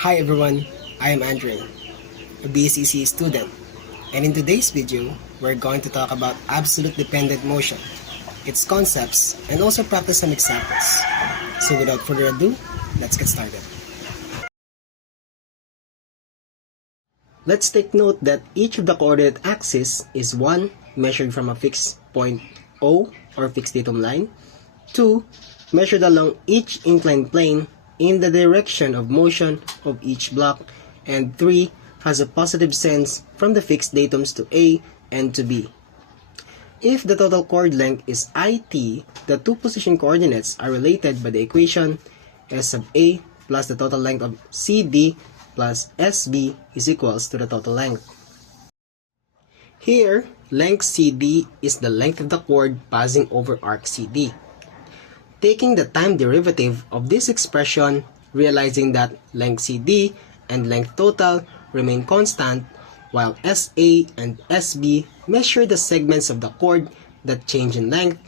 Hi everyone, I am Andre, a BSEC student, and in today's video, we're going to talk about absolute dependent motion, its concepts, and also practice some examples. So without further ado, let's get started. Let's take note that each of the coordinate axes is 1. Measured from a fixed point O or fixed datum line, 2. Measured along each inclined plane in the direction of motion of each block, and 3. Has a positive sense from the fixed datums to A and to B. If the total chord length is IT, the two position coordinates are related by the equation S sub A plus the total length of CD plus SB is equals to the total length. Here, length CD is the length of the chord passing over arc CD. Taking the time derivative of this expression, realizing that length CD and length total remain constant, while SA and SB measure the segments of the chord that change in length,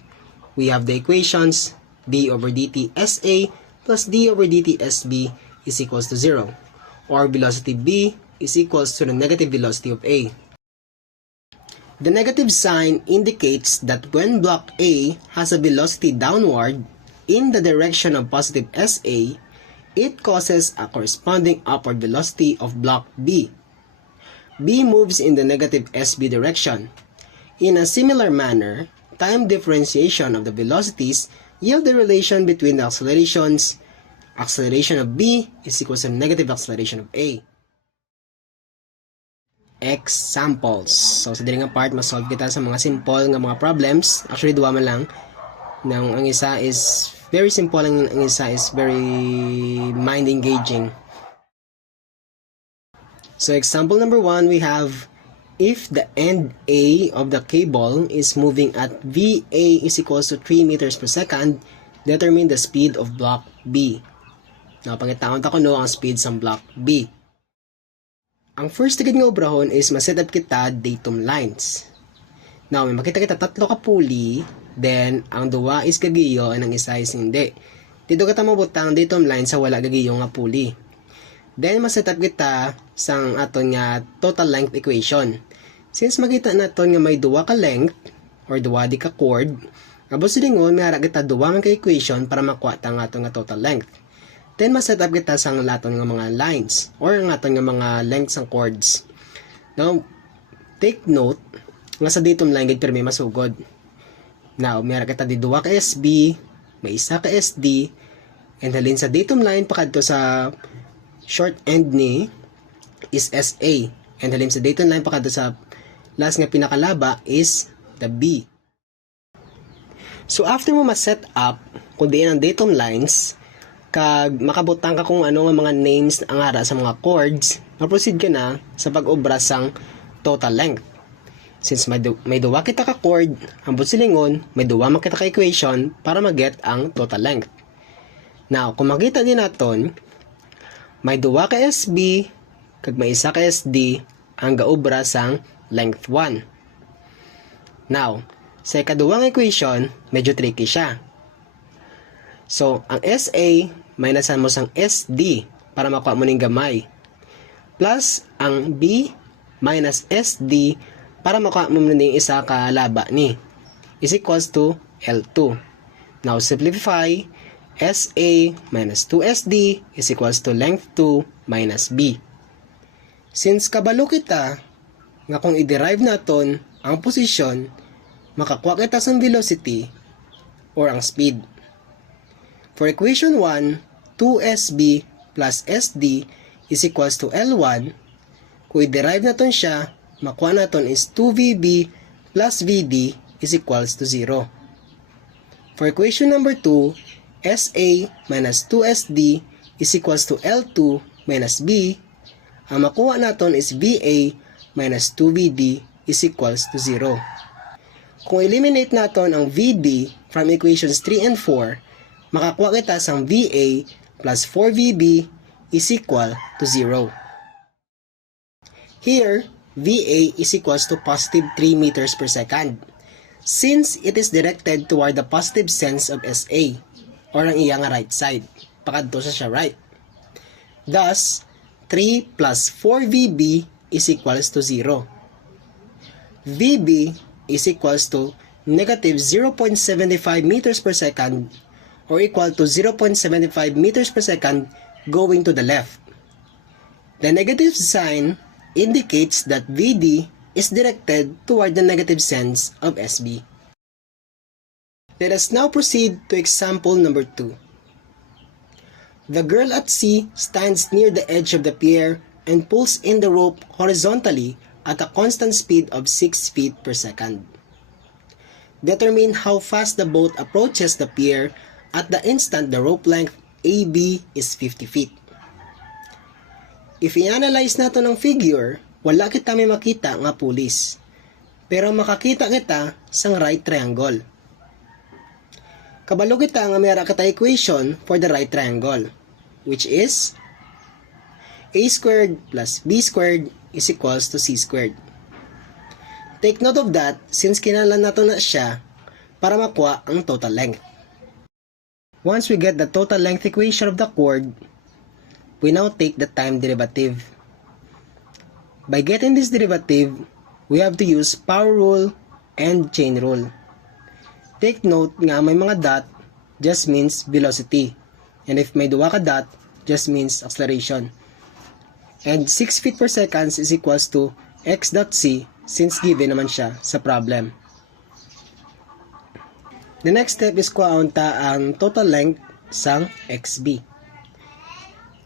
we have the equations d over dt SA plus d over dt SB is equals to 0, or velocity B is equals to the negative velocity of A. The negative sign indicates that when block A has a velocity downward in the direction of positive SA, it causes a corresponding upward velocity of block B. B moves in the negative SB direction. In a similar manner, time differentiation of the velocities yield the relation between the accelerations. Acceleration of B is equal to negative acceleration of A. Examples. So sa diring part, masolve kita sa mga simple nga mga problems. Actually, duwa man lang. Ang isa is very simple, ang isa is very mind-engaging. So example number 1, we have if the end A of the cable is moving at VA is equals to 3 meters per second, determine the speed of block B. Now, pangitaon ko no ang speed sa block B. Ang first tigid nga obrahon is ma-set up kita datum lines. Now, may makita kita tatlo ka pulley, then ang duwa is gagiyo and ang isa is hindi. Dito kita mabutang datum line sa wala gagiyo nga pulley. Then, ma-set up kita sang aton nga total length equation. Since makita naton nga may duwa ka length or duwa di ka chord, abos lingon may ara kita duwa man ka equation para makuha ta nga aton nga total length. Then, ma-set up kita sang laton nga mga lines or nga aton nga mga lengths ng chords. Now, take note nga sa datum line gid pero may masugod. Now, may ara kita di duwa ka SB, may isa ka SD, and halin sa datum line pakadto sa short end ni is SA, and halin sa datum line pakadto sa last nga pinakalaba is the B. So after mo ma-set up kung diin ang datum lines, kag makabutang ka kung ano nga mga names ang ara sa mga chords, ma-proceed ka na sa pag-obra sang total length. Since may duwa kita ka chord, ambot silingon, may duwa man kita ka equation para mag-get ang total length. Now, kung makita din naton, may duwa ka SB, kag may isa ka SD, ang gaobra sang length 1. Now, sa ikaduwang equation, medyo tricky siya. So, ang SA, minasan mo sang SD para makuha mo ning gamay. Plus, ang B minus SD para makuha mo ning isa ka laba ni is equals to L2. Now, simplify. SA minus 2SD is equals to length 2 minus B. Since kabalo kita nga kung i-derive naton ang posisyon, makakuha kita sa velocity or ang speed. For equation 1, 2SB plus SD is equals to L1. Kung i-derive naton siya, makuha naton is 2VB plus VD is equals to 0. For equation number 2, SA minus 2SD is equals to L2 minus B. Ang makuha naton is VA minus 2VD is equals to 0. Kung eliminate naton ang VD from equations 3 and 4, makakuha kita sang VA plus 4VB is equal to 0. Here, VA is equals to positive 3 meters per second, since it is directed toward the positive sense of SA, or ang iya nga right side, pakadto sa siya right. Thus, 3 plus 4VB is equals to 0. VB is equals to negative 0.75 meters per second or equal to 0.75 meters per second going to the left. The negative sign indicates that VD is directed toward the negative sense of SB. Let us now proceed to example number 2. The girl at C stands near the edge of the pier and pulls in the rope horizontally at a constant speed of 6 feet per second. Determine how fast the boat approaches the pier at the instant the rope length AB is 50 feet. If i-analyze nato ng figure, wala kita may makita nga pulis. Pero makakita kita sang right triangle. Kabalo kita nga mayara kita equation for the right triangle, which is A squared plus B squared is equals to C squared. Take note of that since kinalan nato na siya para makuha ang total length. Once we get the total length equation of the chord, we now take the time derivative. By getting this derivative, we have to use power rule and chain rule. Take note nga may mga dot just means velocity, and if may duwa ka dot just means acceleration. And 6 feet per second is equals to x dot c since given naman siya sa problem. The next step is kuhaunta ang total length sang XB.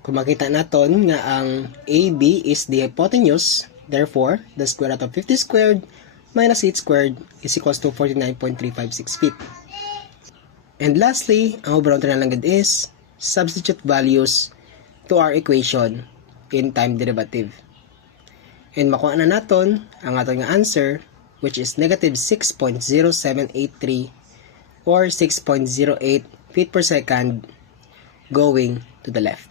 Kung makita natin nga ang AB is the hypotenuse, therefore, the square root of 50 squared minus 8 squared is equals to 49.356 feet. And lastly, ang overall lang is substitute values to our equation in time derivative. And makuha na natin ang ating answer, which is negative 6.0783 or 6.08 feet per second going to the left.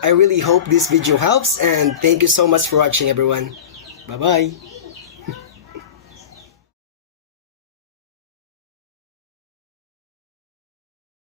I really hope this video helps, and thank you so much for watching, everyone. Bye-bye.